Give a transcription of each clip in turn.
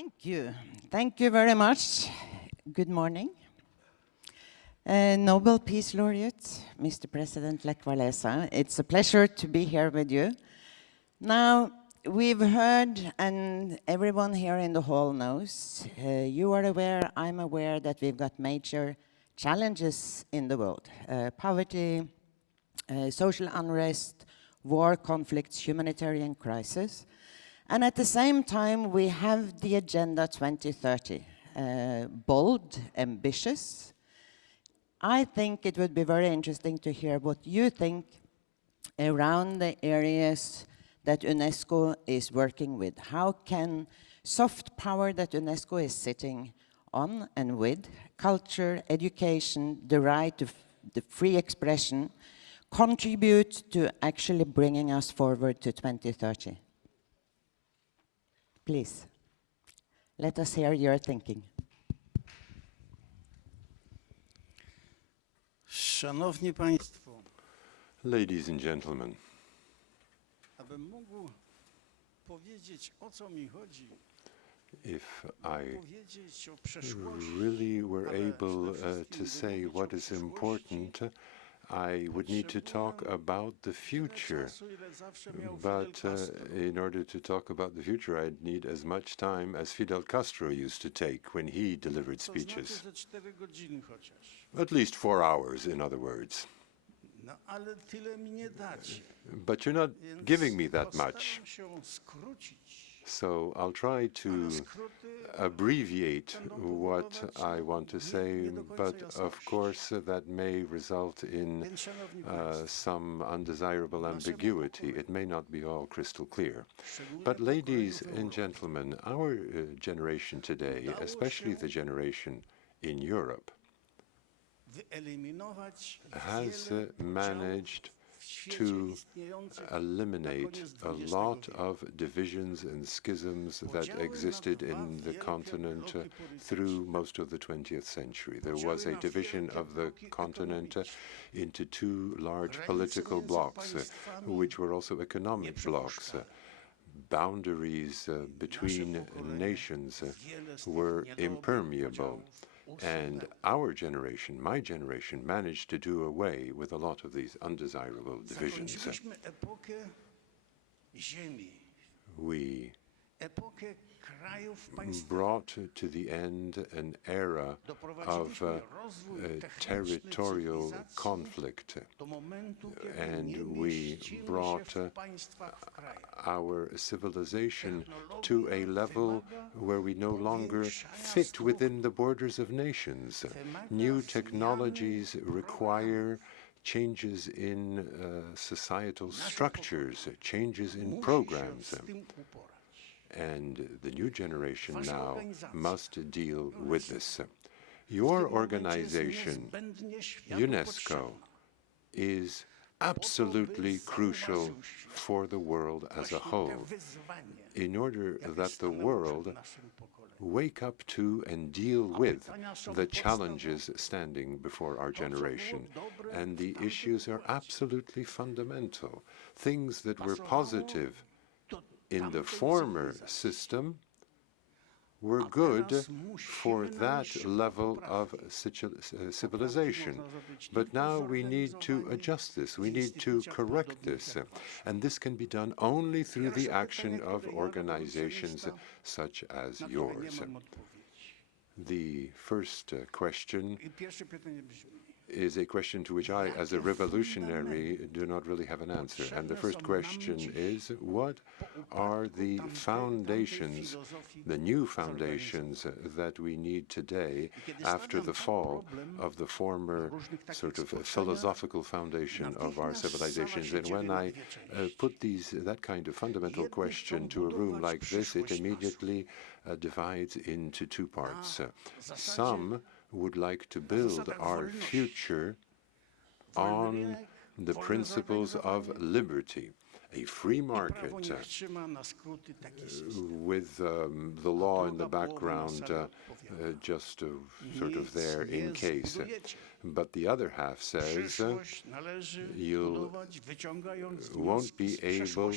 Thank you. Thank you very much. Good morning. Nobel Peace Laureate, Mr. President Lech Walesa, it's a pleasure to be here with you. Now, we've heard, and everyone here in the hall knows, you are aware, I'm aware that we've got major challenges in the world. Poverty, social unrest, war, conflicts, humanitarian crisis. And at the same time, we have the Agenda 2030, bold, ambitious. I think it would be very interesting to hear what you think around the areas that UNESCO is working with. How can soft power that UNESCO is sitting on and with, culture, education, the right to the free expression, contribute to actually bringing us forward to 2030? Please, let us hear your thinking. Szanowni Państwo, Ladies and gentlemen, abym mógł powiedzieć, o co mi chodzi, if I powiedzieć o przeszłości, really were ale able przede wszystkim to say mówić what o is przyszłości, important, I would need to talk about the future. czasu, ile zawsze miał But Fidel Castro. in order to talk about the future, I'd need as much time as Fidel Castro used to take when he delivered To znaczy speeches. ze 4 godziny chociaż. At least 4 hours, in other words. No ale tyle mi nie dacie. But you're not Więc giving me that much. postaram się skrócić. So I'll try to Ale skróty abbreviate będą what powodować I want to nie say, do końca but of jasności. course that may result in Więc, szanowni państwo, some undesirable ambiguity. It may not be all crystal clear. szczególnie But ladies pokoleniu w and Europie, gentlemen, our generation today, especially the generation in Europe, wyeliminować has wiele managed podziałów w świecie to istniejących eliminate na koniec a XX lot wieku. of divisions and schisms that Podziały na existed dwa in the wielkie continent bloki through polityczne. most of the 20th century. There Podziały was a na division wielkie of the bloki continent ekonomiczne. into two large Granice political między blocks, państwami which were also economic blocks. nieprzepuszczalne. Boundaries between Nasze pokolenie nations wiele z tych were niedobrych impermeable. podziałów And usunęło. our generation, my generation, managed to do away with a lot of these undesirable divisions. Zakończyliśmy epokę ziemi, We epokę krajów państwowych. brought to the end an era of Doprowadziliśmy rozwój techniczny territorial cywilizacji conflict, do momentu, kiedy and nie we mieścimy brought się w państwach, w krajach. our civilization to a level where we no longer fit within the borders of nations. New technologies require changes in societal structures, changes in Musi się programs. z tym uporać. And the new generation Wasza now organizacja must deal with this. Your W tym momencie jest organization, niezbędnie światu UNESCO, potrzebna. is absolutely crucial for the world as a Właśnie te whole, wyzwanie, in order jakie that the stanęło world przed naszym pokoleniem. wake up to and deal with pytania są the podstawowe. challenges standing before our To, co było generation. dobre And w the tamtym issues are okresie, absolutely fundamental. Things that were pasowało positive do in the tamtej former cywilizacji. system were A good teraz for musimy that się level of poprawić. civilization. Poprawki można zrobić But tylko now we need to zorganizowani adjust this. We w need to instytucjach correct podobnych this. jak wasz. And this can be done only through the Pierwsze action pytanie, of które ja jako organizations socjalista, such as na które nie yours. mam odpowiedzi. The first question I pierwsze pytanie brzmi, is a question to which I, as a revolutionary, do not really have an answer. And the first question is, what are the foundations, the new foundations that we need today after the fall of the former sort of philosophical foundation of our civilizations? And when I put that kind of fundamental question to a room like this, it immediately divides into two parts. Some would like to build our future on the principles of liberty, a free market with the law in the background just sort of there in case. But the other half says you won't be able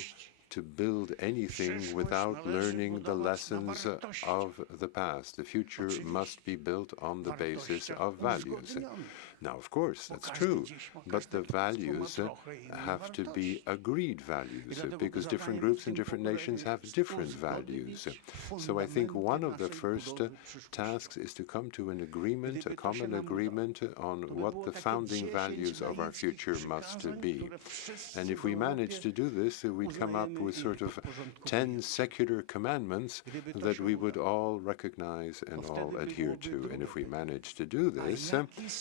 to build anything without learning the lessons of the past. The future must be built on the basis of values. Now, of course, that's true, but the values have to be agreed values, because different groups and different nations have different values. So I think one of the first tasks is to come to an agreement, a common agreement on what the founding values of our future must be. And if we manage to do this, we'd come up with sort of 10 secular commandments that we would all recognize and all adhere to. And if we manage to do this,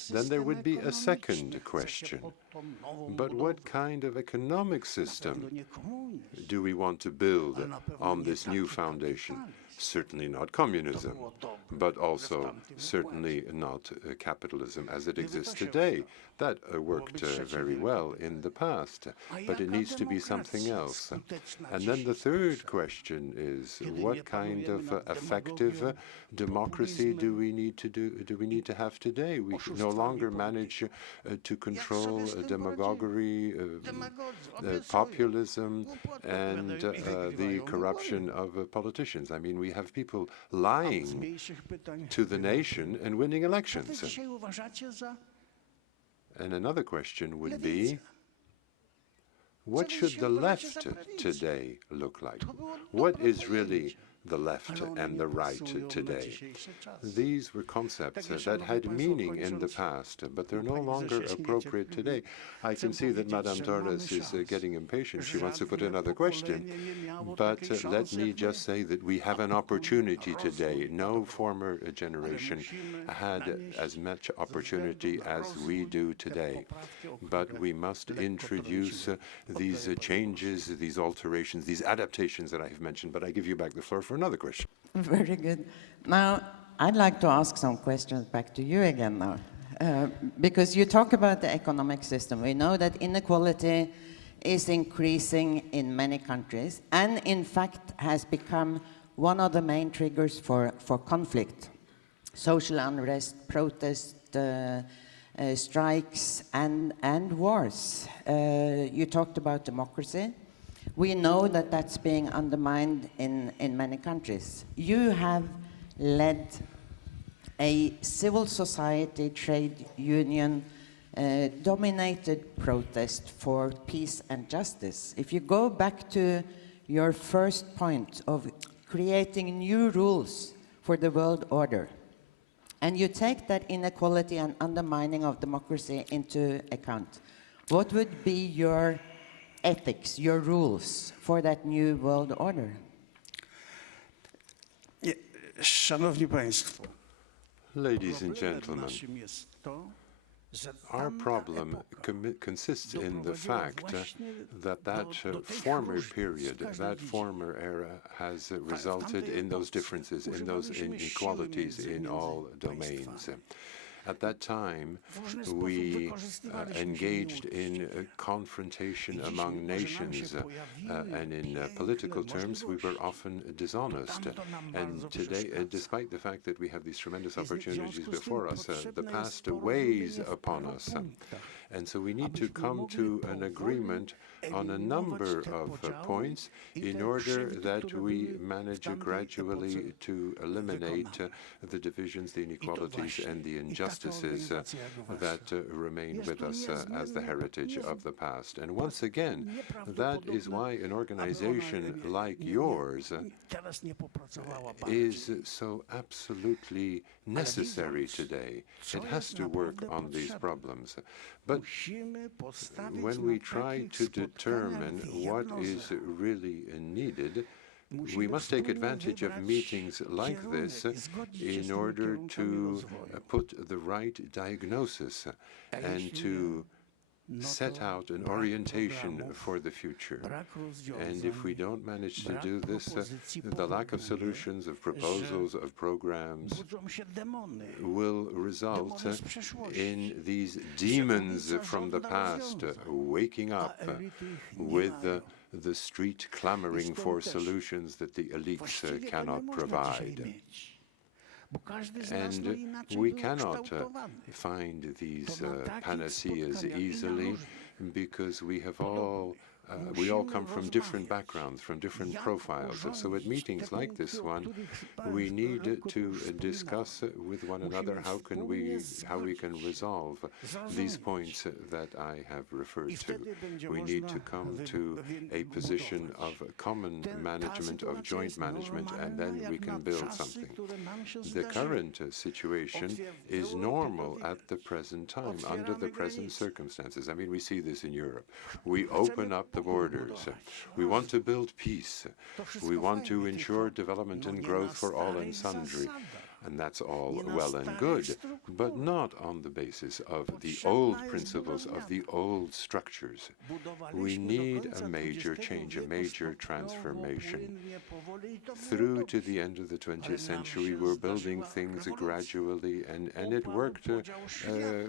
then there would be a second question. But what kind of economic system do we want to build on this new foundation? Certainly not communism, but also certainly not capitalism as it exists today. That worked very well in the past, but it needs to be something else. And then the third question is, what kind of effective democracy do we need to have today? We no longer manage to control demagoguery, populism, and the corruption of politicians. I mean, we have people lying to the nation and winning elections. And another question would be, what should the left today look like? What is really the left and the right today? These were concepts that had meaning in the past, but they're no longer appropriate today. I can see that Madame Torres is getting impatient. She wants to put another question. But let me just say that we have an opportunity today. No former generation had as much opportunity as we do today. But we must introduce these changes, these alterations, these adaptations that I have mentioned. But I give you back the floor for another question. Very good. Now, I'd like to ask some questions back to you again now, because you talk about the economic system. We know that inequality is increasing in many countries, and in fact has become one of the main triggers for conflict. Social unrest, protest, strikes, and wars. You talked about democracy. We know that that's being undermined in many countries. You have led a civil society, trade union, dominated protest for peace and justice. If you go back to your first point of creating new rules for the world order, and you take that inequality and undermining of democracy into account, what would be your ethics, your rules for that new world order? Szanowni Państwo, Ladies and gentlemen, our problem consists in the fact that former period, that former era has resulted in those differences, in those inequalities in all domains. At that time, we engaged in confrontation among nations, and in political terms, we were often dishonest. And today, despite the fact that we have these tremendous opportunities before us, the past weighs upon us. And so we need to come to an agreement on a number of points in order that we manage gradually to eliminate the divisions, the inequalities, and the injustices that remain with us as the heritage of the past. And once again, that is why an organization like yours is so absolutely necessary today. It has to work on these problems. But when we try to determine what is really needed, we must take advantage of meetings like this in order to put the right diagnosis and to set out an orientation for the future. And if we don't manage to do this, the lack of solutions, of proposals, of programs will result in these demons from the past waking up with the street clamoring for solutions that the elites cannot provide. And we cannot find these panaceas easily, because we have all We all come from different backgrounds, from different profiles. So at meetings like this one, we need to discuss with one another how we can resolve these points that I have referred to. We need to come to a position of common management, of joint management, and then we can build something. The current situation is normal at the present time, under the present circumstances. I mean, we see this in Europe. We open up the borders. We want to build peace. We want to ensure development and growth for all and sundry. And that's all well and good, but not on the basis of the old principles, of the old structures. We need a major change, a major transformation. Through to the end of the 20th century, we're building things gradually, and it worked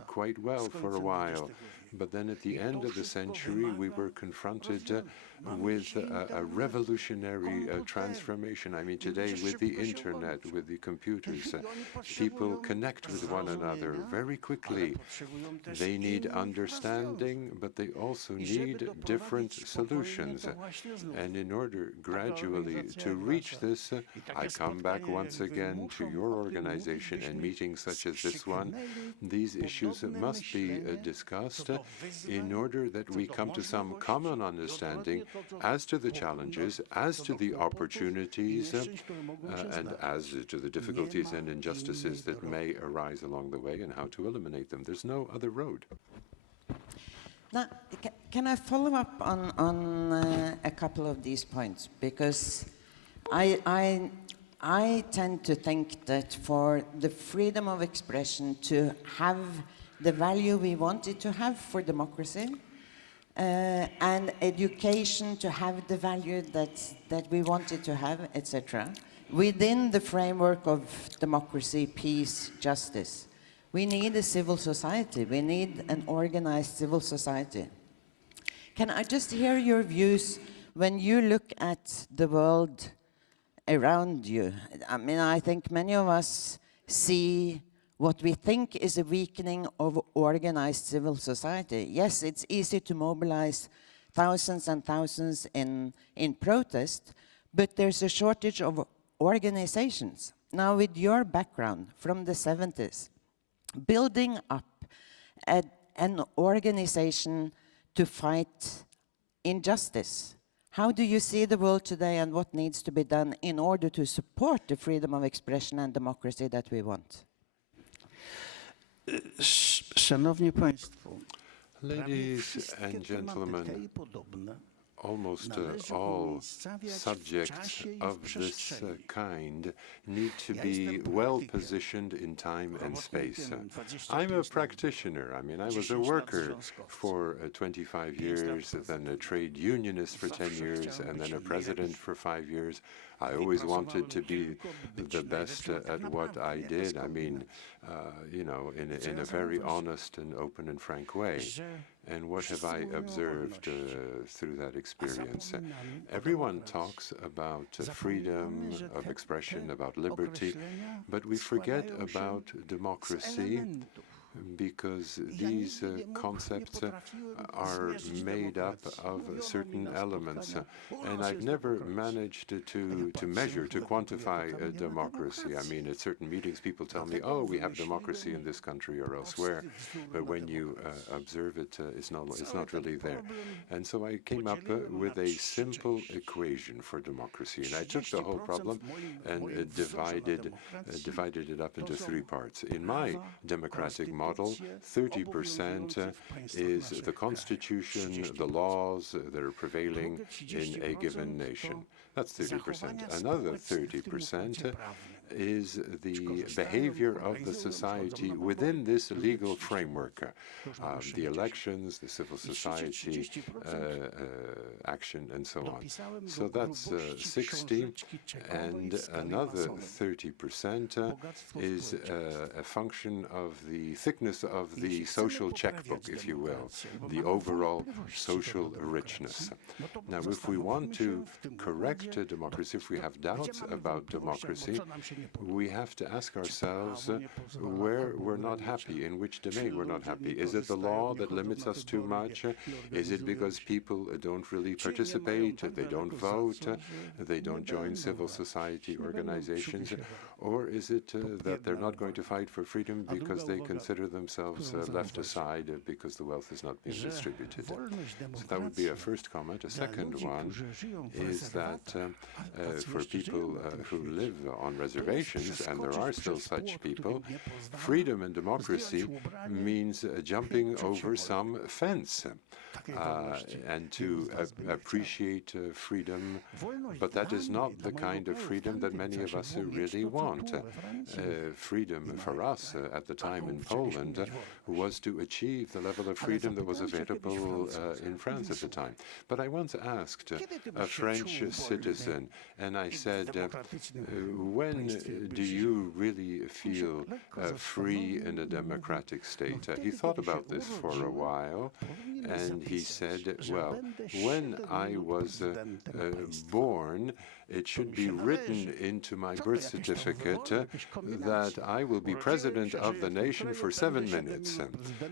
quite well for a while. But then at the end of the century, we were confronted with a revolutionary transformation. I mean, today with the internet, with the computers, people connect with one another very quickly. They need understanding, but they also need different solutions. And in order gradually to reach this, I come back once again to your organization and meetings such as this one. These issues must be discussed in order that we come to some common understanding as to the challenges, as to the opportunities, and as to the difficulties and injustices that may arise along the way and how to eliminate them. There's no other road. Now, can I follow up on a couple of these points? Because I tend to think that for the freedom of expression to have the value we want it to have for democracy, and education to have the value that we want it to have, etc., within the framework of democracy, peace, justice, we need a civil society. We need an organized civil society. Can I just hear your views when you look at the world around you? I mean, I think many of us see what we think is a weakening of organized civil society. Yes, it's easy to mobilize thousands and thousands in protest, but there's a shortage of organizations. Now, with your background from the 70s, building up an organization to fight injustice, how do you see the world today and what needs to be done in order to support the freedom of expression and democracy that we want? Szanowni Państwo, Ladies and gentlemen, almost all subjects of this kind need to be well positioned in time and space. I'm a practitioner. I mean, I was a worker for 25 years, then a trade unionist for 10 years, and then a president for 5 years. I always wanted to be the best at what I did. I mean, you know, in a very honest and open and frank way. And what have I observed through that experience? Everyone talks about freedom of expression, about liberty, but we forget about democracy, because these concepts are made up of certain elements. And I've never managed to measure, to quantify democracy. I mean, at certain meetings, people tell me, oh, we have democracy in this country or elsewhere. But when you observe it, it's not really there. And so I came up with a simple equation for democracy. And I took the whole problem and divided it up into 3 parts. In my democratic model, 30% is the constitution, the laws that are prevailing in a given nation. That's 30%. Another 30% is the behavior of the society within this legal framework, the elections, the civil society action, and so on. So that's 60, and another 30% is a function of the thickness of the social checkbook, if you will, the overall social richness. Now, if we want to correct democracy, if we have doubts about democracy, we have to ask ourselves where we're not happy, in which domain we're not happy. Is it the law that limits us too much? Is it because people don't really participate, they don't vote, they don't join civil society organizations? Or is it that they're not going to fight for freedom because they consider themselves left aside because the wealth is not being distributed? So that would be a first comment. A second one is that for people who live on reservations, and there are still such people, freedom and democracy means jumping over some fence and to appreciate freedom, but that is not the kind of freedom that many of us really want. Freedom for us at the time in Poland was to achieve the level of freedom that was available in France at the time. But I once asked a French citizen, and I said, when do you really feel free in a democratic state? He thought about this for a while, and he said, well, when I was born, it should be written into my birth certificate that I will be president of the nation for 7 minutes.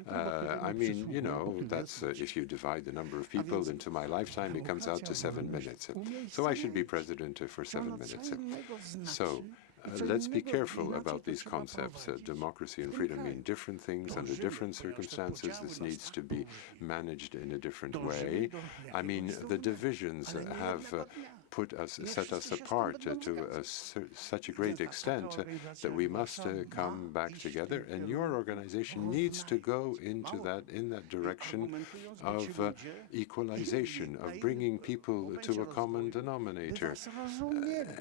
I mean, you know, that's if you divide the number of people into my lifetime, it comes out to 7 minutes. So I should be president for 7 minutes. So let's be careful about these concepts. Democracy and freedom mean different things under different circumstances. This needs to be managed in a different way. I mean, the divisions have set us apart to such a great extent that we must come back together. And your organization needs to go in that direction of equalization, of bringing people to a common denominator,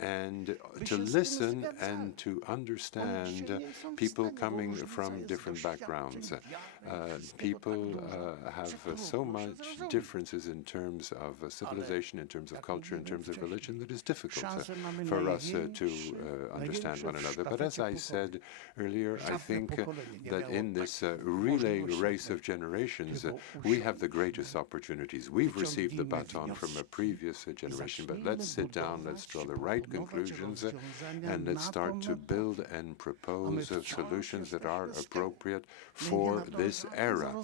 and to listen and to understand people coming from different backgrounds. People have so much differences in terms of civilization, in terms of culture, in terms of religion, that is difficult for us to understand one another. But as I said earlier, I think that in this relay race of generations, we have the greatest opportunities. We've received the baton from a previous generation, but let's sit down, let's draw the right conclusions, and let's start to build and propose solutions that are appropriate for this era.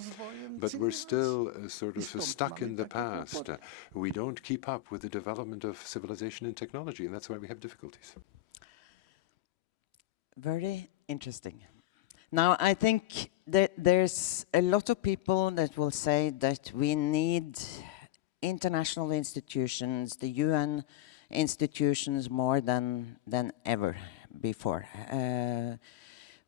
But we're still sort of stuck in the past. We don't keep up with the development of civilization and technology, and that's why we have difficulties. Very interesting. Now, I think that there's a lot of people that will say that we need international institutions, the UN institutions, more than ever before.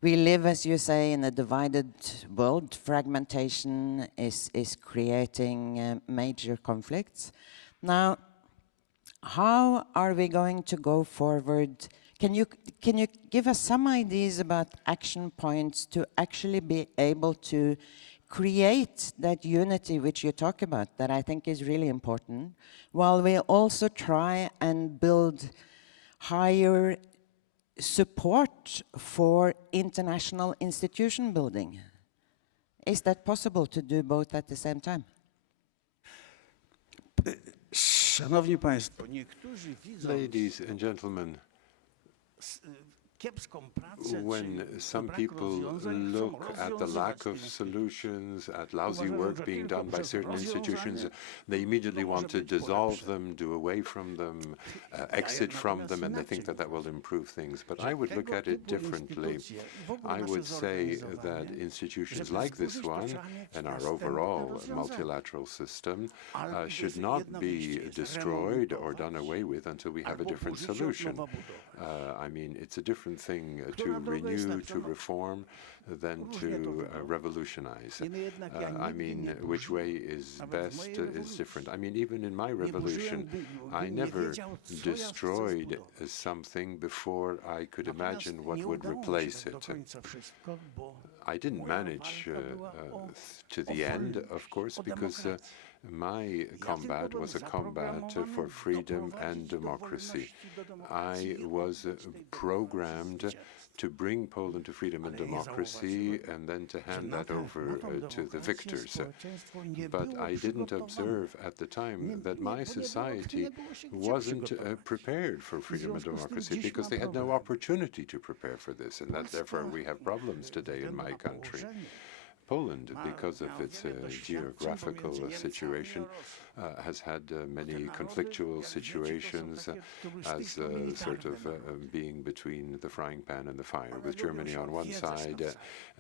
We live, as you say, in a divided world. Fragmentation is creating major conflicts. Now, how are we going to go forward? Can you give us some ideas about action points to actually be able to create that unity which you talk about, that I think is really important, while we also try and build higher support for international institution building? Is that possible to do both at the same time? Szanowni Państwo, niektórzy widzą, Ladies and gentlemen, when some people look at the lack of solutions, at lousy work being done by certain institutions, they immediately want to dissolve them, do away from them, exit from them, and they think that that will improve things. But I would look at it differently. I would say that institutions like this one and our overall multilateral system should not be destroyed or done away with until we have a different solution. I mean, it's a different thing to renew, to reform, than to revolutionize. I mean, which way is best is different. I mean, even in my revolution, I never destroyed something before I could imagine what would replace it. I didn't manage to the end, of course, because My combat was a combat for freedom and democracy. I was programmed to bring Poland to freedom and democracy and then to hand that over to the victors. But I didn't observe at the time that my society wasn't prepared for freedom and democracy because they had no opportunity to prepare for this, and that therefore we have problems today in my country. Poland, because of its geographical situation, has had many conflictual situations as sort of being between the frying pan and the fire, with Germany on one side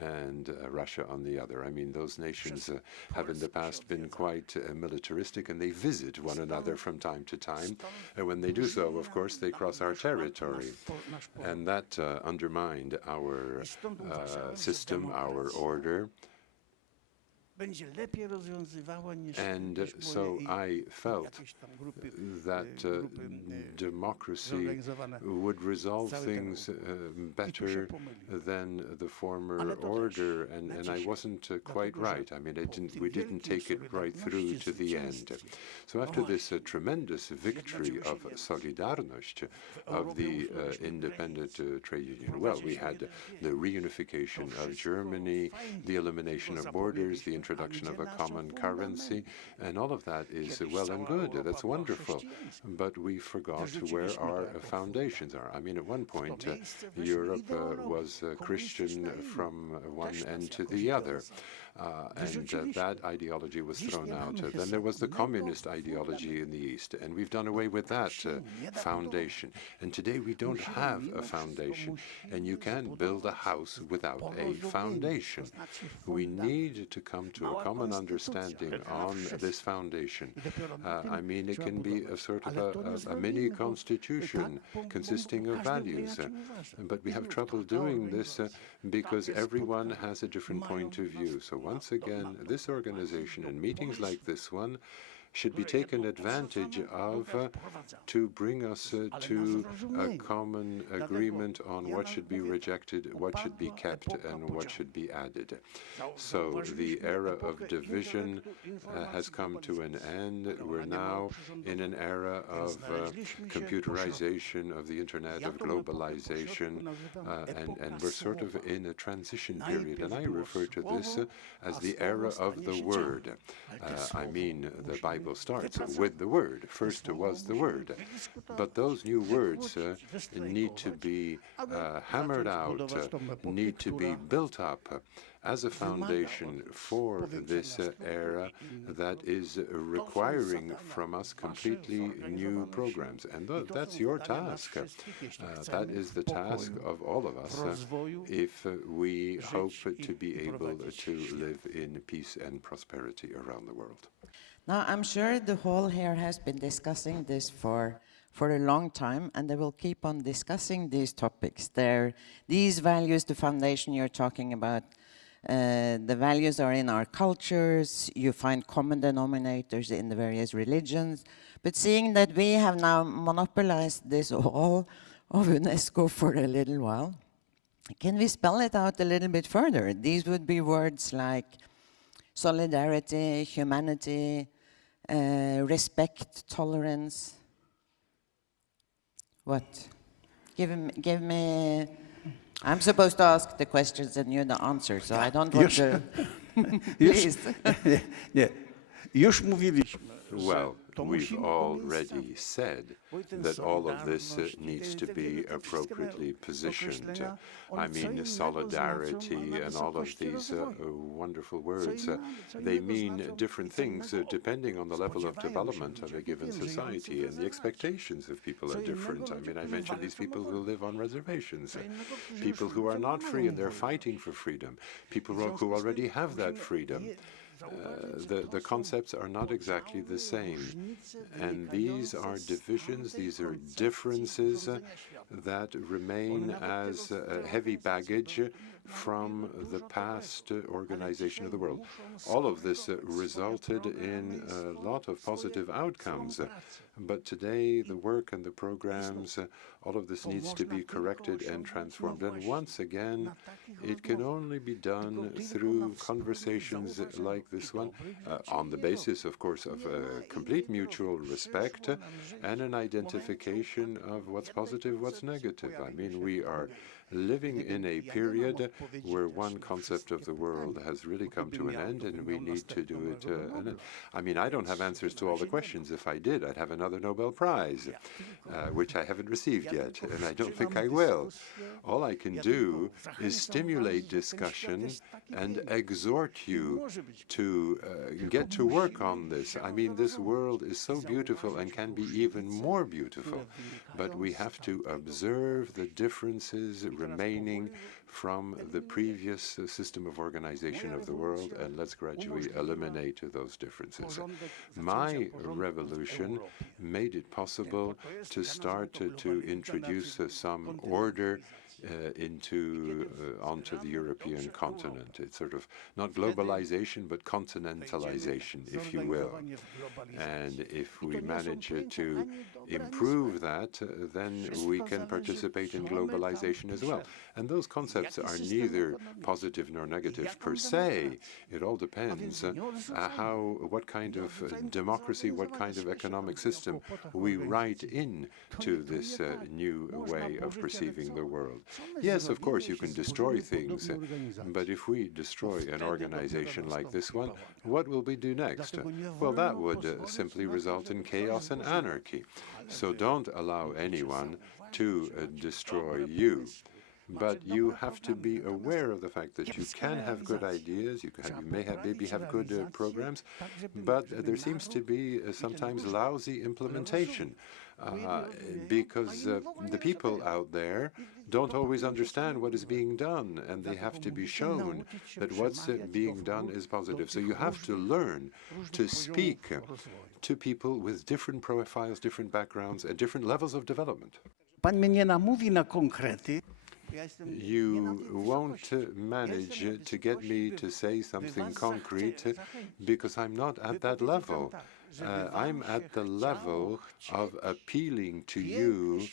and Russia on the other. I mean, those nations have in the past been quite militaristic, and they visit one another from time to time. And when they do so, of course, they cross our territory. And that undermined our system, our order. And so I felt that democracy would resolve things better than the former order, and I wasn't quite right. I mean, we didn't take it right through to the end. So after this tremendous victory of Solidarność, of the independent trade union, well, we had the reunification of Germany, the elimination of borders, the introduction of a common currency, and all of that is well and good. That's wonderful. But we forgot where our foundations are. I mean, at one point, Europe was Christian from one end to the other. And that ideology was thrown out. Then there was the communist ideology in the East, and we've done away with that foundation. And today we don't have a foundation, and you can't build a house without a foundation. We need to come to a common understanding on this foundation. I mean, it can be a sort of a mini constitution consisting of values, but we have trouble doing this because everyone has a different point of view. So once again, this organization and meetings like this one should be taken advantage of to bring us to a common agreement on what should be rejected, what should be kept, and what should be added. So the era of division has come to an end. We're now in an era of computerization of the internet, of globalization, and we're sort of in a transition period. And I refer to this as the era of the Word. I mean, the Bible starts with the Word. First was the Word. But those new words need to be hammered out, need to be built up as a foundation for this era that is requiring from us completely new programs. And that's your task. That is the task of all of us if we hope to be able to live in peace and prosperity around the world. Now, I'm sure the whole here has been discussing this for a long time, and they will keep on discussing these topics. These values, the foundation you're talking about, the values are in our cultures. You find common denominators in the various religions. But seeing that we have now monopolized this all of UNESCO for a little while, can we spell it out a little bit further? These would be words like solidarity, humanity, respect, tolerance. What? Give me. I'm supposed to ask the questions and you the answers, so I don't want to. Please. Nie. Już mówiliśmy. Well, we've already said that all of this needs to be appropriately positioned. I mean, solidarity and all of these wonderful words, they mean different things depending on the level of development of a given society, and the expectations of people are different. I mean, I mentioned these people who live on reservations, people who are not free and they're fighting for freedom, people who already have that freedom. The concepts are not exactly the same, and these are divisions, these are differences that remain as heavy baggage from the past organization of the world. All of this resulted in a lot of positive outcomes, But today, the work and the programs, all of this needs to be corrected and transformed. And once again, it can only be done through conversations like this one, on the basis, of course, of complete mutual respect and an identification of what's positive, what's negative. I mean, we are living in a period where one concept of the world has really come to an end, and we need to do it. I mean, I don't have answers to all the questions. If I did, I'd have another Nobel Prize, which I haven't received yet, and I don't think I will. All I can do is stimulate discussion and exhort you to get to work on this. I mean, this world is so beautiful and can be even more beautiful, but we have to observe the differences remaining from the previous system of organization of the world, and let's gradually eliminate those differences. My revolution made it possible to start to introduce some order onto the European continent. It's sort of not globalization, but continentalization, if you will. And if we manage to improve that, then we can participate in globalization as well. And those concepts are neither positive nor negative per se. It all depends what kind of democracy, what kind of economic system we write into this new way of perceiving the world. Yes, of course, you can destroy things, but if we destroy an organization like this one, what will we do next? Well, that would simply result in chaos and anarchy. So don't allow anyone to destroy you. But you have to be aware of the fact that you can have good ideas, you may maybe have good programs, but there seems to be sometimes lousy implementation. Because the people out there don't always understand what is being done, and they have to be shown that what's being done is positive. So you have to learn to speak to people with different profiles, different backgrounds, and different levels of development. Pan mnie nie namówi na konkrety. You won't manage to get me to say something concrete because I'm not at that level. I'm at the level of appealing to you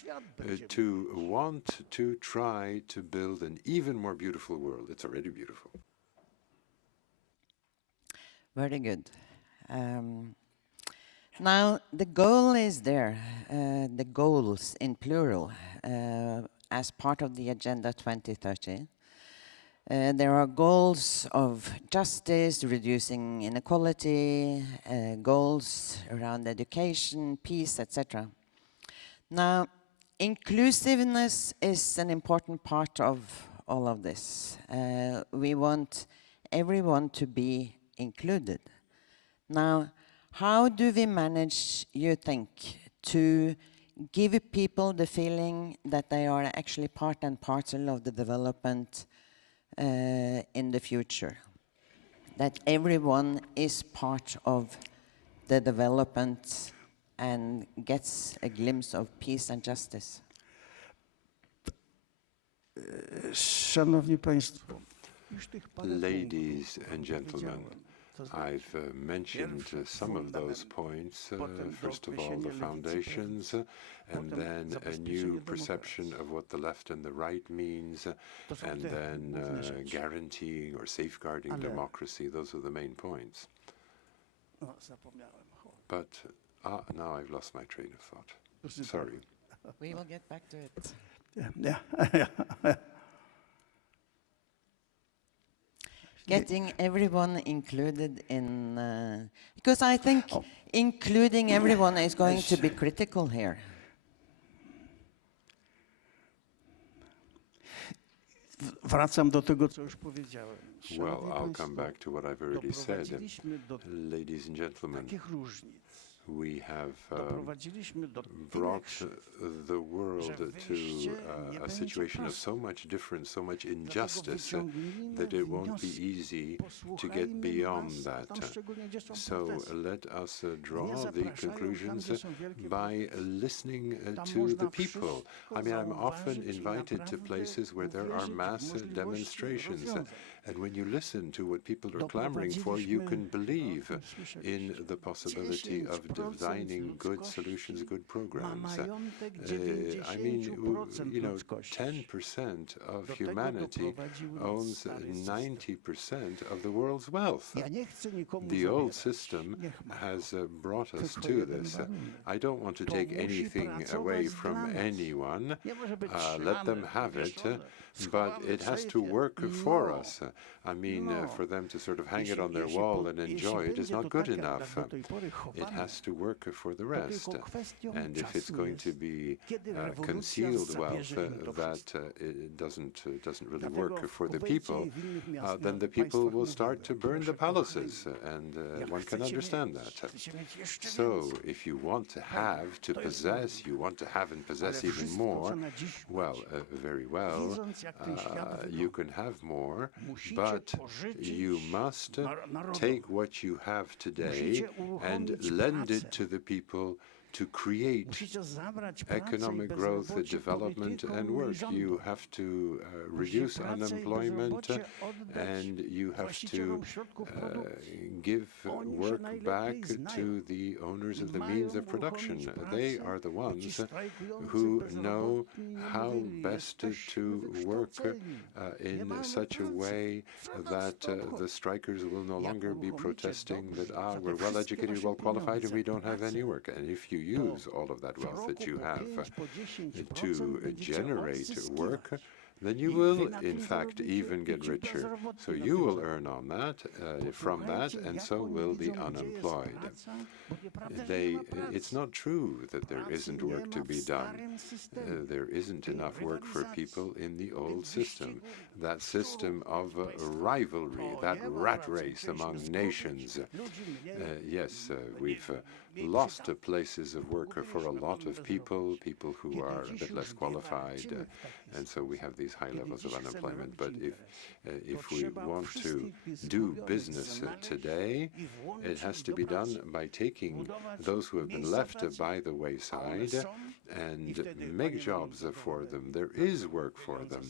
to want to try to build an even more beautiful world. It's already beautiful. Very good. Now, the goal is there, the goals in plural, as part of the Agenda 2030. There are goals of justice, reducing inequality, goals around education, peace, etc. Now, inclusiveness is an important part of all of this. We want everyone to be included. Now, how do we manage, you think, to give people the feeling that they are actually part and parcel of the development in the future? That everyone is part of the development and gets a glimpse of peace and justice? Szanowni Państwo, ladies and gentlemen, I've mentioned some of those points. First of all, the foundations, and then a new perception of what the left and the right means, and then guaranteeing or safeguarding democracy. Those are the main points. But now I've lost my train of thought. Sorry. We will get back to it. Yeah. Getting everyone included in, because I think including everyone is going to be critical here. Wracam do tego, co już powiedziałem. Well, I'll come back to what I've already said. Ladies and gentlemen, we have brought the world to a situation of so much difference, so much injustice, that it won't be easy to get beyond that. So let us draw the conclusions by listening to the people. I mean, I'm often invited to places where there are mass demonstrations. And when you listen to what people are clamoring for, you can believe in the possibility of designing good solutions, good programs. majątek I mean, 90% you know, ludzkości. 10% of Do tego humanity doprowadził nas owns stary system. 90% of the world's wealth. Ja nie chcę nikomu The old zabierać. system Niech ma. has brought us Tylko to jeden this. warunek. I don't want to To take musi anything pracować away from dla nas. anyone. Nie może być Let them trzymane, have it, powieszone, but schowane it w has to sejfie. work for No. us. I mean, No. for them to sort of hang it Jeśli- on their jeśli wall po- and jeśli enjoy it is będzie not to good tak, jak enough. do tej pory It chowane, has to work for the to rest. tylko kwestią And if it's czasu going to jest, be kiedy rewolucja concealed wealth zabierze im to that it doesn't really Dlatego work for the Kuwejcie people, i w innych miastach, then the państwach people will mówiły, start to burn the proszę palaces, kochani, and jak one can chcecie understand mieć, that. chcecie mieć jeszcze So, więcej. if you want to have, to To jest possess, you want to have and possess Ale even wszystko, more, co na dziś well, macie, very well, widząc, jak ten świat you wygląda, can have more, musicie but pożyczyć you must narodowi. take what you have today Musicie and uruchomić lend it pracę. to the people to create Musicie zabrać pracę i economic growth, bezrobocie development, polityką and i work. rządom. You have to Musicie reduce pracę i unemployment, bezrobocie oddać and you have to właścicielom środków produkcji. give Oni się work najlepiej back znają. to the owners of the Mają means of production. uruchomić They pracę, are the by ci ones strajkujący who bezrobotni know nie how mówili, best to "Jesteśmy work wykształceni, nie in mamy such a pracy". way Co nas that to obchodzi? the strikers will no Jak longer be uruchomicie protesting dobrze that, za te we're well wszystkie educated, wasze well qualified, and pieniądze, we don't have pracę, any work. And if you to use all of that co wealth that roku you po have 5, po 10% to będziecie generate work, odzyskiwać. then you I will, wy na in tym fact, zarobicie even i get ci richer. bezrobotni So na you tym will zarobią. earn on that, from that, Posłuchajcie, and jak so oni will the widzą, gdzie jest unemployed. praca, bo nieprawda, że nie ma pracy. It's not true that there Pracy isn't nie work ma to w be done. starym systemie. There isn't Tej enough work for rywalizacji, people in the tym old system. wyścigu That system szczurów, of proszę państwa. rivalry, To that nie ma rat pracy. race Musieliśmy among zgubić nations. ludzi mniej, Yes, we've mniej lost przydatnych. places of work for a lot of people who are a bit less qualified, and so we have these high levels of unemployment. But if we want to do business today, it has to be done by taking those who have been left by the wayside and make jobs for them. There is work for them.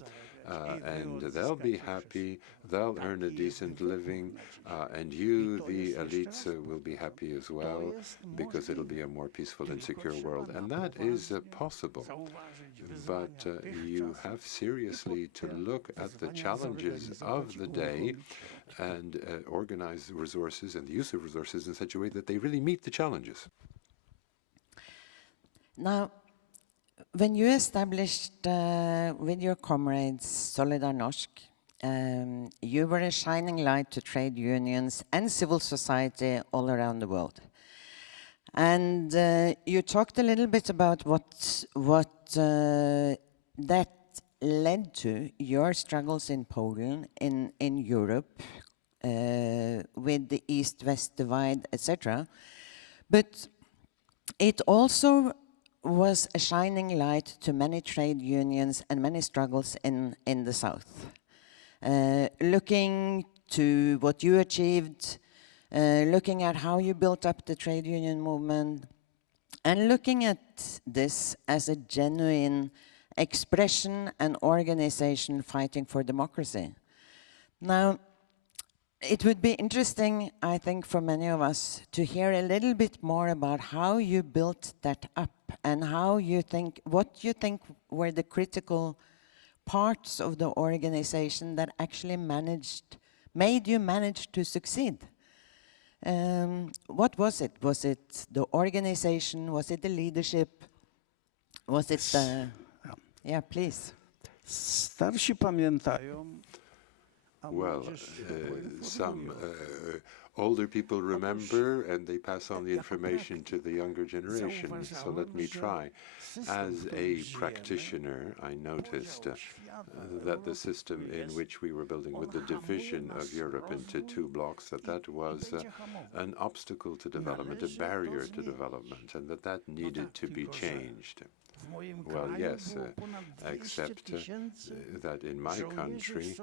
And they'll be happy, they'll earn a decent living, and you, the elites, will be happy as well, because it'll be a more peaceful and secure world. And that is possible. But you have seriously to look at the challenges of the day and organize resources and the use of resources in such a way that they really meet the challenges. Now, when you established with your comrades Solidarność, you were a shining light to trade unions and civil society all around the world. And you talked a little bit about what that led to, your struggles in Poland, in Europe, with the East-West divide, etc. But it also was a shining light to many trade unions and many struggles in the South. Looking to what you achieved, looking at how you built up the trade union movement, and looking at this as a genuine expression and organization fighting for democracy. Now, it would be interesting, I think, for many of us to hear a little bit more about how you built that up and how you think, what you think were the critical parts of the organization that actually made you manage to succeed. What was it? Was it the organization? Was it the leadership? Was it the... Yeah, please. Starsi pamiętają, a Well, młodzież some older people remember and they pass on the information to the younger generation. So let me try. As a practitioner, I noticed that the system in which we were building with the division of Europe into two blocks, that was an obstacle to development, a barrier to development, and that needed to be changed. Well, yes, except that in my country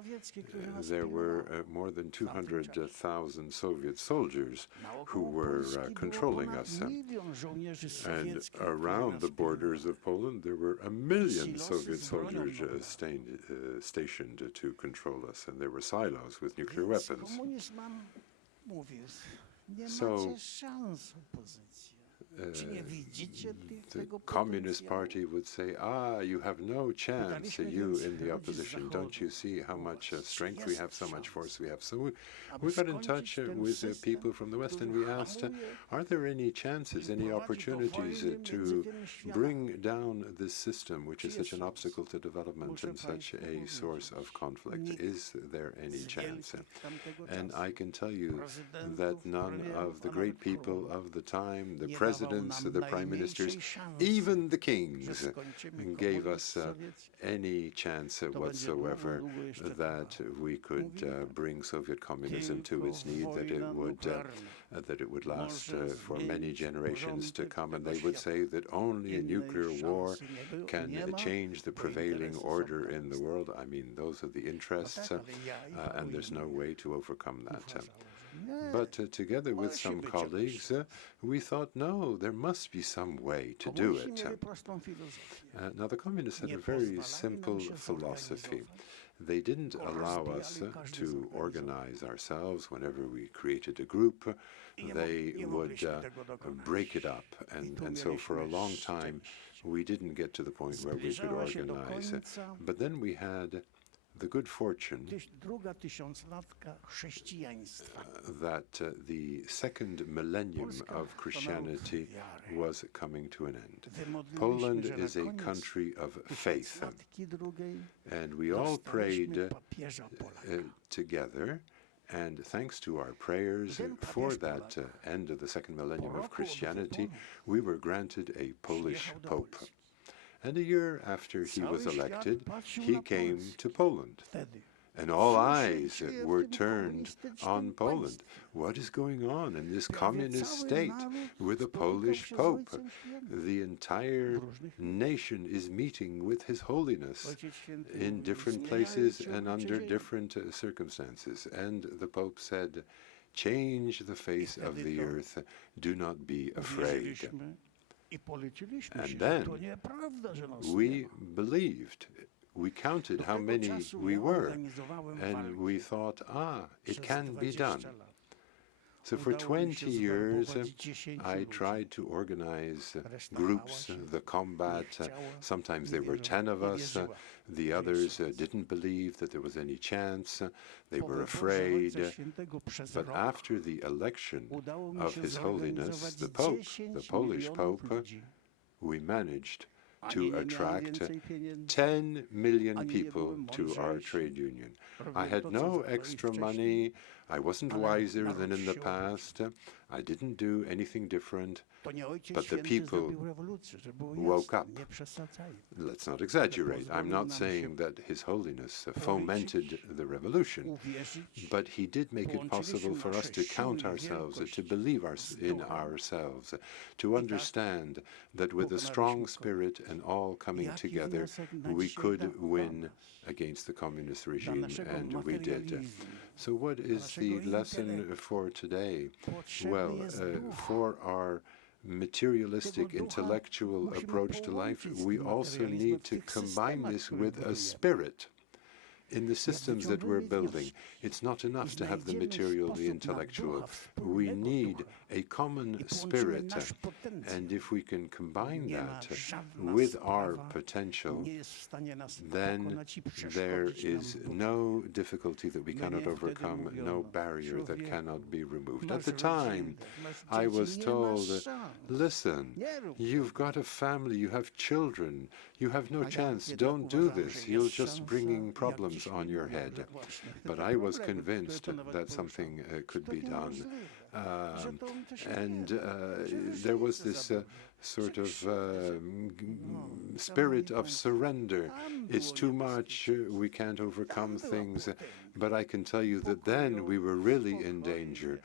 there were more than 200,000 Soviet soldiers who were controlling us. And around the borders of Poland there were 1 million Soviet soldiers stationed to control us, and there were silos with nuclear weapons. So the Communist Party would say, you have no chance, you in the opposition. Don't you see how much strength we have, so much force we have? So we got in touch with people from the West, and we asked, are there any chances, any opportunities to bring down this system, which is such an obstacle to development and such a source of conflict? Is there any chance? And I can tell you that none of the great people of the time, the presidents, the prime ministers, even the kings, gave us any chance whatsoever that we could bring Soviet communism to its need, that it would last for many generations to come. And they would say that only a nuclear war can change the prevailing order in the world. I mean, those are the interests, and there's no way to overcome that. But together with some colleagues, we thought, no, there must be some way to do it. Now, the communists had a very simple philosophy. They didn't allow us to organize ourselves. Whenever we created a group, they would break it up. And so for a long time, we didn't get to the point where we could organize. But then we had the good fortune that the second millennium of Christianity was coming to an end. Poland is a country of faith, and we all prayed together, and thanks to our prayers for that end of the second millennium of Christianity, we were granted a Polish pope. And a year after he was elected, he came to Poland. And all eyes were turned on Poland. What is going on in this communist state with a Polish pope? The entire nation is meeting with His Holiness in different places and under different circumstances. And the Pope said, change the face of the earth, do not be afraid. And then we believed, we counted how many we were, and we thought, it can be done. So for 20 years, I tried to organize groups, the combat. Sometimes there were 10 of us. The others didn't believe that there was any chance. They were afraid. But after the election of His Holiness, the Pope, the Polish Pope, we managed to attract 10 million people to our trade union. I had no extra money. I wasn't wiser than in the past. I didn't do anything different. But the people woke up. Let's not exaggerate. I'm not saying that His Holiness fomented the revolution, but he did make it possible for us to count ourselves, to believe in ourselves, to understand that with a strong spirit and all coming together, we could win against the communist regime, and we did. So what is the lesson for today? Well, for our materialistic, intellectual approach to life, we also need to combine this with a spirit. In the systems that we're building, it's not enough to have the material, the intellectual. We need a common spirit, and if we can combine that with our potential, then there is no difficulty that we cannot overcome, no barrier that cannot be removed. At the time, I was told, listen, you've got a family, you have children, you have no chance, don't do this, you're just bringing problems on your head. But I was convinced that something could be done. There was this sort of spirit of surrender. It's too much, we can't overcome things. But I can tell you that then we were really in danger.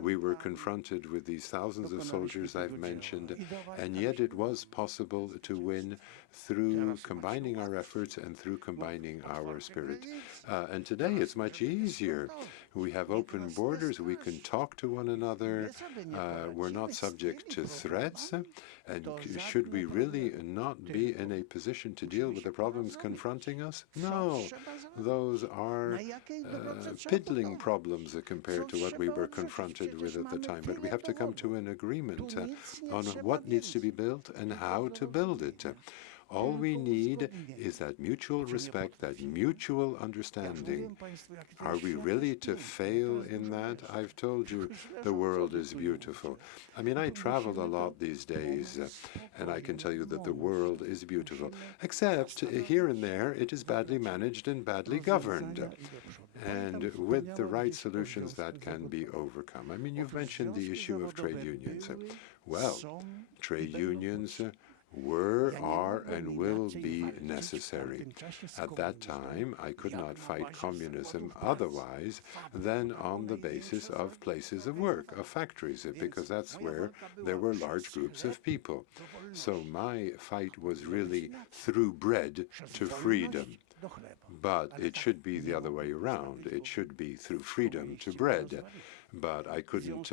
We were confronted with these thousands of soldiers I've mentioned, and yet it was possible to win through combining our efforts and through combining our spirit. And today it's much easier. We have open borders, we can talk to one another, we're not subject to threats. And should we really not be in a position to deal with the problems confronting us? No, those are piddling problems compared to what we were confronted with at the time. But we have to come to an agreement on what needs to be built and how to build it. All we need is that mutual respect, that mutual understanding. Are we really to fail in that? I've told you the world is beautiful. I mean, I travel a lot these days, and I can tell you that the world is beautiful. Except here and there, it is badly managed and badly governed. And with the right solutions, that can be overcome. I mean, you've mentioned the issue of trade unions. Well, trade unions were, are, and will be necessary. At that time, I could not fight communism otherwise than on the basis of places of work, of factories, because that's where there were large groups of people. So my fight was really through bread to freedom. But it should be the other way around. It should be through freedom to bread. But I couldn't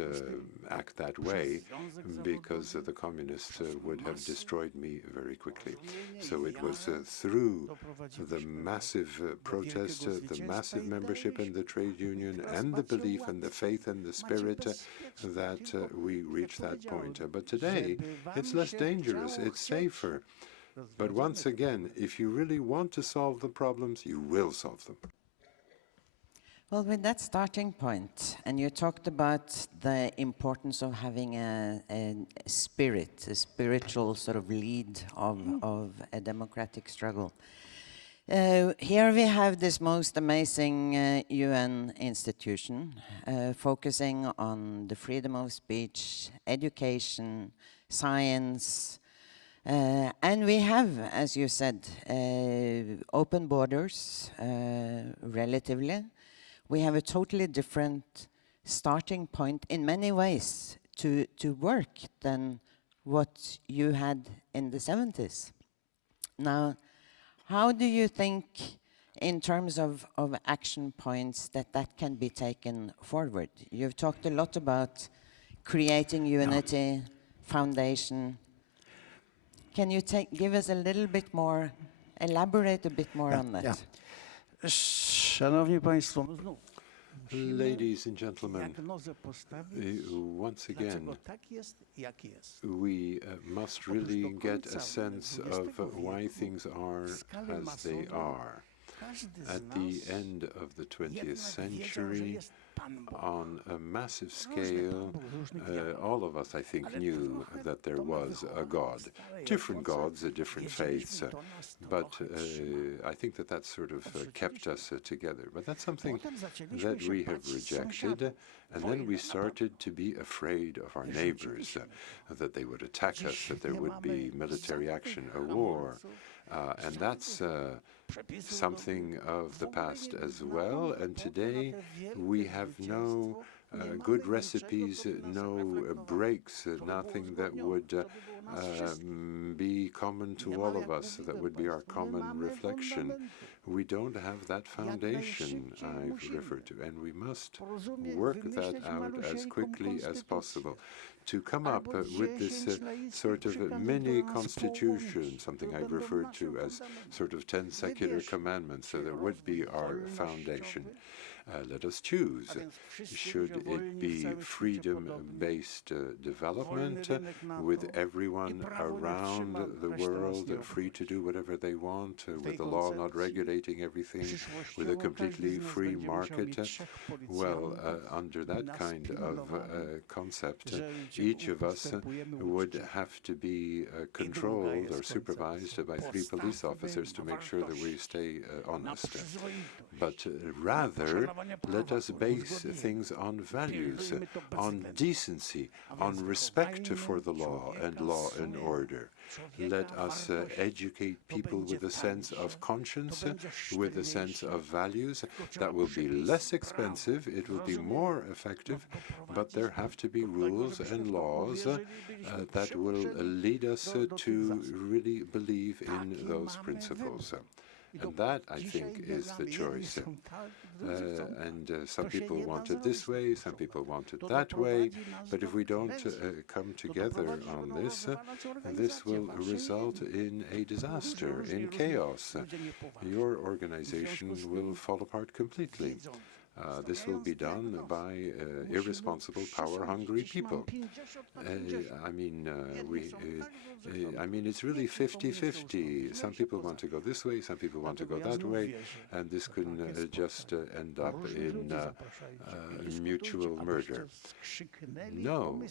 act that way because the communists would have destroyed me very quickly. So it was through the massive protest, the massive membership in the trade union, and the belief and the faith and the spirit that we reached that point. But today, it's less dangerous, it's safer. But once again, if you really want to solve the problems, you will solve them. Well, with that starting point, and you talked about the importance of having a spirit, a spiritual sort of lead of a democratic struggle. Here we have this most amazing UN institution focusing on the freedom of speech, education, science, and we have, as you said, open borders, relatively. We have a totally different starting point in many ways to work than what you had in the 70s. Now, how do you think, in terms of action points, that can be taken forward? You've talked a lot about creating unity, foundation. Can you give us a little bit more, elaborate a bit more on that? Szanowni Państwo, znów Ladies and gentlemen, once again, we must really get a sense of why things are as they are. At the end of the 20th century, on a massive scale, all of us, I think, knew that there was a God. Different gods, different faiths, but I think that that sort of kept us together. But that's something that we have rejected, and then we started to be afraid of our neighbors, that they would attack us, that there would be military action, a war. And that's something of the past as well. And today we have no good recipes, no breaks, nothing that would be common to all of us, that would be our common reflection. We don't have that foundation I've referred to, and we must work that out as quickly as possible to come up with this sort of mini constitution, something I've referred to as sort of 10 secular commandments, so that would be our foundation. Let us choose. Should it be freedom-based development with everyone around the world free to do whatever they want, with the law not regulating everything, with a completely free market? Well, under that kind of concept, each of us would have to be controlled or supervised by 3 police officers to make sure that we stay honest. But rather, let us base things on values, on decency, on respect for the law and order. Let us educate people with a sense of conscience, with a sense of values. That will be less expensive, it will be more effective, but there have to be rules and laws that will lead us to really believe in those principles. And that, I think, is the choice. Some people want it this way, some people want it that way, but if we don't come together on this, this will result in a disaster, in chaos. Your organization will fall apart completely. This will be done by irresponsible, power-hungry people. It's really 50-50. Some people want to go this way, some people want to go that way, and this can just end up in mutual murder. No.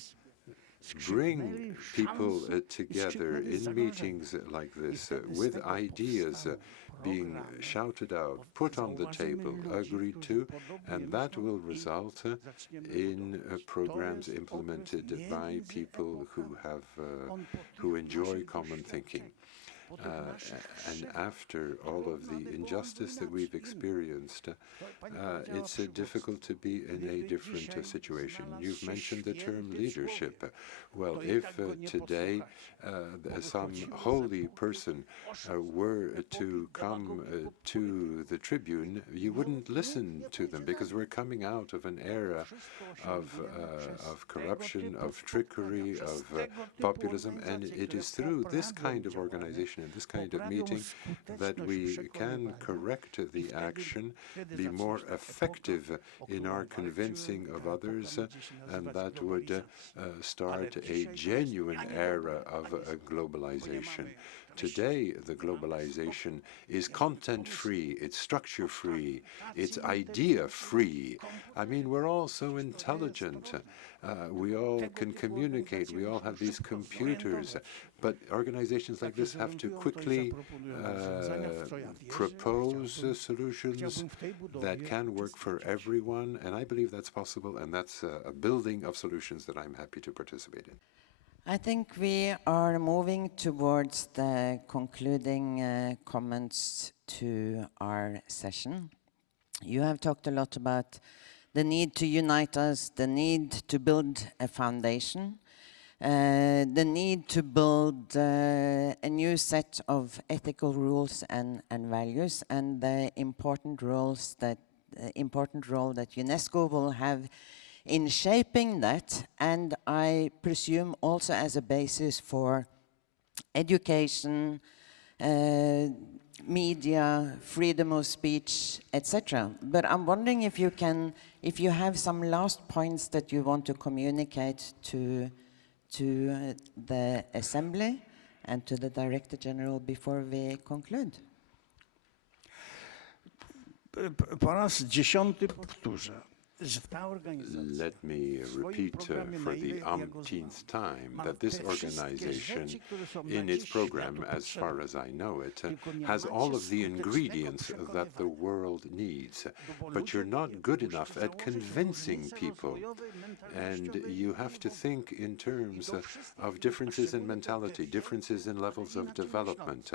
Bring people together in meetings like this with ideas being shouted out, put on the table, agreed to, and that will result in programs implemented by people who enjoy common thinking. And after all of the injustice that we've experienced, it's difficult to be in a different situation. You've mentioned the term leadership. Well, if today some holy person were to come to the tribune, you wouldn't listen to them, because we're coming out of an era of corruption, of trickery, of populism, and it is through this kind of organization in this kind of meeting that we can correct the action, be more effective in our convincing of others, and that would start a genuine era of globalization. Today, the globalization is content-free, it's structure-free, it's idea-free. We're all so intelligent. We all can communicate, we all have these computers, but organizations like this have to quickly propose solutions that can work for everyone, and I believe that's possible, and that's a building of solutions that I'm happy to participate in. I think we are moving towards the concluding comments to our session. You have talked a lot about the need to unite us, the need to build a foundation, the need to build a new set of ethical rules and values, and the important role that UNESCO will have in shaping that, and I presume also as a basis for education, media, freedom of speech, etc. But I'm wondering if you have some last points that you want to communicate to the Assembly and to the Director General before we conclude. Po raz 10 powtórzę. Let me repeat for the umpteenth time that this organization, in its program, as far as I know it, has all of the ingredients that the world needs. But you're not good enough at convincing people. And you have to think in terms of differences in mentality, differences in levels of development.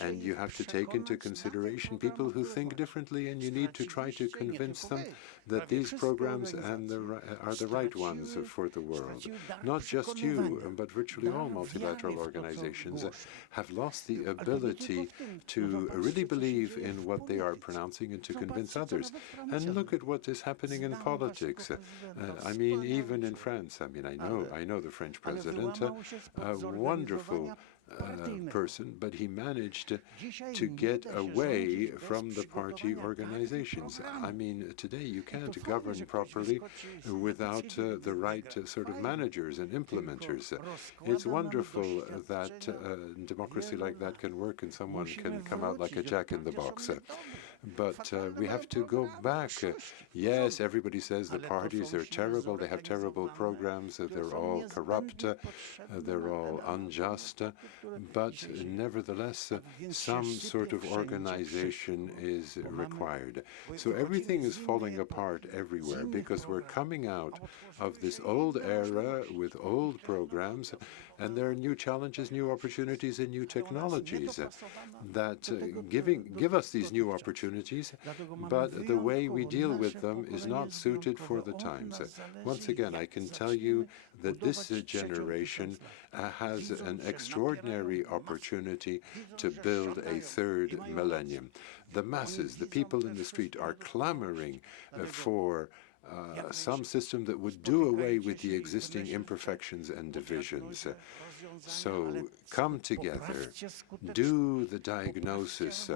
And you have to take into consideration people who think differently, and you need to try to convince them that these programs are the right ones for the world. Not just you, but virtually all multilateral organizations have lost the ability to really believe in what they are pronouncing and to convince others. And look at what is happening in politics. Even in France, I know the French president, a wonderful person, but he managed to get away from the party organizations. Today you can't govern properly without the right sort of managers and implementers. It's wonderful that democracy like that can work and someone can come out like a jack in the box. But we have to go back. Yes, everybody says the parties are terrible, they have terrible programs, they're all corrupt, they're all unjust, but nevertheless, some sort of organization is required. So everything is falling apart everywhere because we're coming out of this old era with old programs, And there are new challenges, new opportunities, and new technologies that give us these new opportunities, but the way we deal with them is not suited for the times. Once again, I can tell you that this generation has an extraordinary opportunity to build a third millennium. The masses, the people in the street, are clamoring for some system that would do away with the existing imperfections and divisions. So come together, do the diagnosis.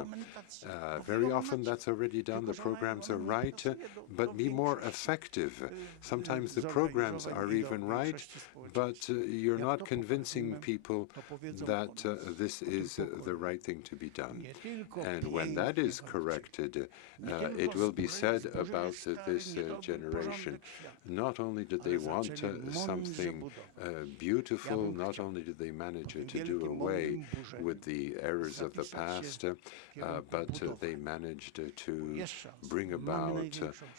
Very often that's already done, the programs are right, but be more effective. Sometimes the programs are even right, but you're not convincing people that this is the right thing to be done. And when that is corrected, it will be said about this generation. Not only did they want something beautiful, not only did they manage to do away with the errors of the past, but they managed to bring about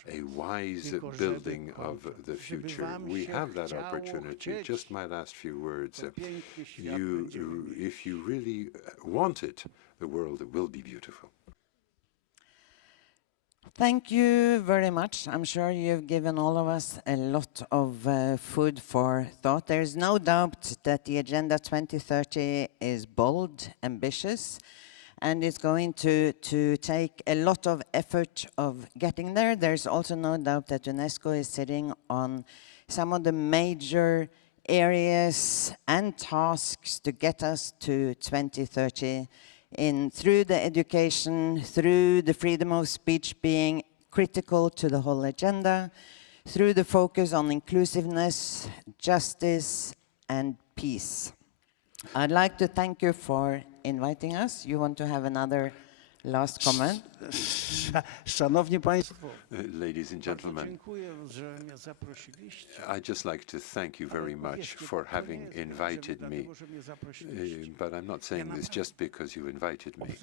a wise building of the future. We have that opportunity. Just my last few words. If you really want it, the world will be beautiful. Thank you very much. I'm sure you've given all of us a lot of food for thought. There's no doubt that the Agenda 2030 is bold, ambitious, and it's going to take a lot of effort of getting there. There's also no doubt that UNESCO is sitting on some of the major areas and tasks to get us to 2030 through the education, through the freedom of speech being critical to the whole agenda, through the focus on inclusiveness, justice, and peace. I'd like to thank you for inviting us. You want to have another last comment? Szanowni Państwo, Ladies and gentlemen, I'd just like to thank you very much for having invited me. But I'm not saying this just because you invited me.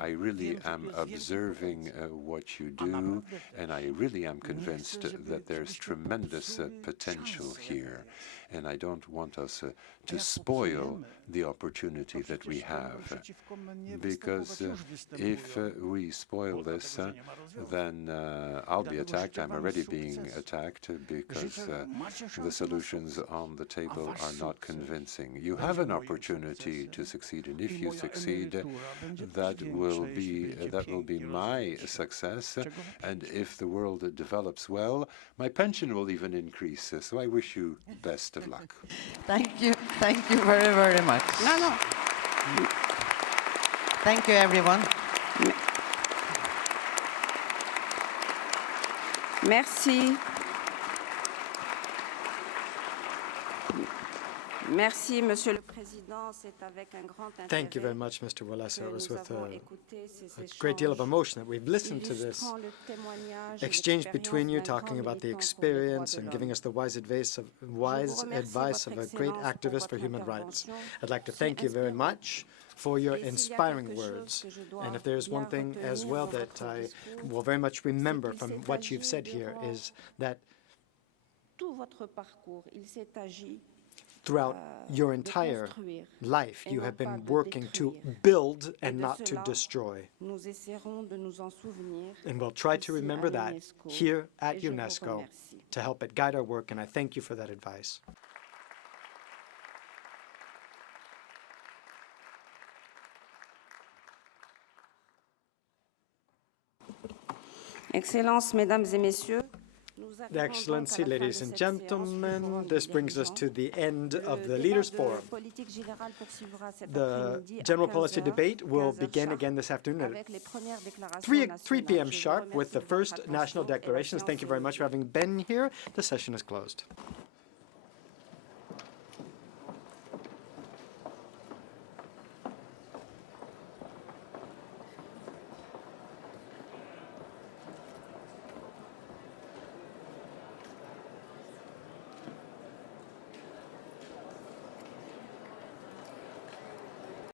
I really am observing what you do, and I really am convinced that there's tremendous potential here. And I don't want us to spoil the opportunity that we have. Because if we spoil this, then I'll be attacked. I'm already being attacked because the solutions on the table are not convincing. You have an opportunity to succeed, and if you succeed, that will be my success. And if the world develops well, my pension will even increase. So I wish you best of luck. Thank you very, very much. No. Thank you, everyone. Merci. Merci, Monsieur le Président. C'est avec un grand intérêt. Thank you very much, Mr. Walesa. It was with a great deal of emotion that we've listened to this exchange between you, talking about the experience and giving us the wise advice of a great activist for human rights. I'd like to thank you very much for your inspiring words. And if there's one thing as well that I will very much remember from what you've said here is that throughout your entire life, you have been working to build and not to destroy. And we'll try to remember that here at UNESCO to help it guide our work, and I thank you for that advice. Excellences, Mesdames et Messieurs. Excellency, ladies and gentlemen, this brings us to the end of the Leaders' Forum. The general policy debate will begin again this afternoon at 3 p.m. sharp with the first national declarations. Thank you very much for having been here. The session is closed.